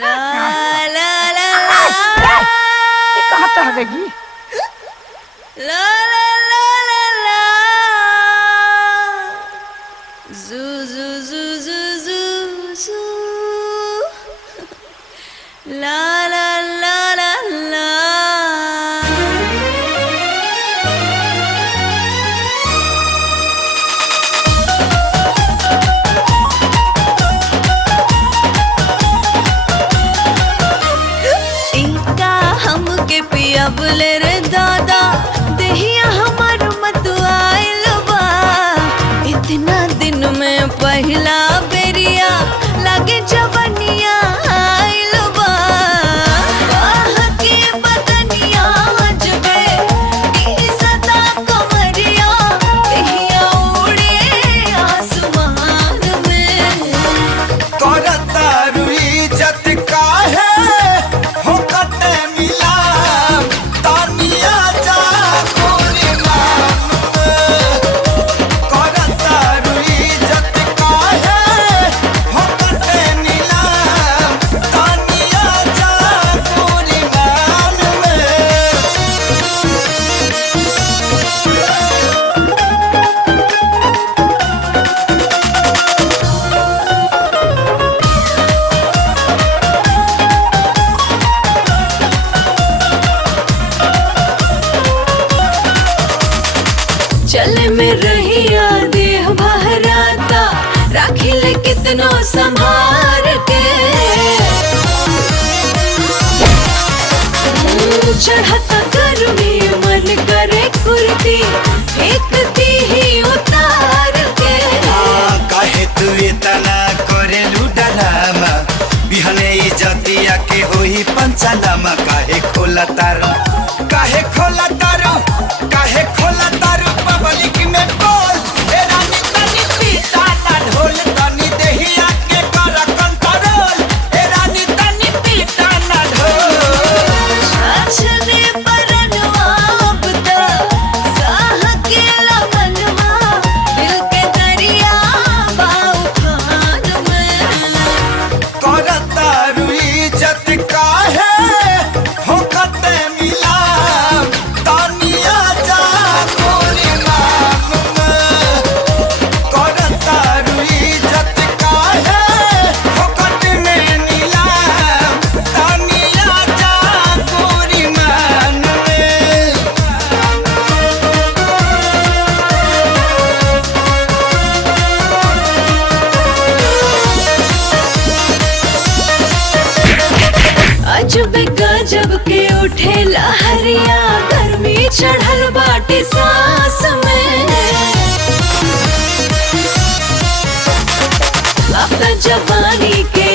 ला ला ला कहाँ चढ़ गई? ला ला ला ला ला जू जू जू जू जू जू ला ला ला ला ला इनका हमके पिया बोले रे दादा देहिया हमार मतुआइल बा इतना दिन में पहला बेरिया लागे जवनिया आइल बा बाह के बदनिया जबे सदा कमरिया देहिया उड़े आसमान में करता रुई जत काहे हो कते मिला तानिया जा कोरी मान करता रुई जत काहे हो कते मिला तानिया जा कोरी मान में। चले में रहिया देह बहराता राखी ले कितनो संभार के चढ़ता गर्मी मन करे कुर्ती एकती ही उतार के काहे तू इतना करेलू डरामा बिहने इज्जतिया के होई पंचनामा काहे खोला तारू काहे खोला तारू काहे खोला तारू पब्लिक में बोल ए रानी तनी पीता ता ढोल तनी देहिया के कर कंट्रोल ए रानी तनी पीता ना ढोल छाछने परनवा अब तक साह के लमनवा दिल के दरिया बाऊ खान में करता रुई जत काहे हो कते मिला तानिया जा कोरी मान में करता रुई जत काहे हो कते में मिला तानिया जा कोरी मान में। अजब गजब के उठे लहरिया गर्मी चढ़ल बाटे सांस में अब त जवानी के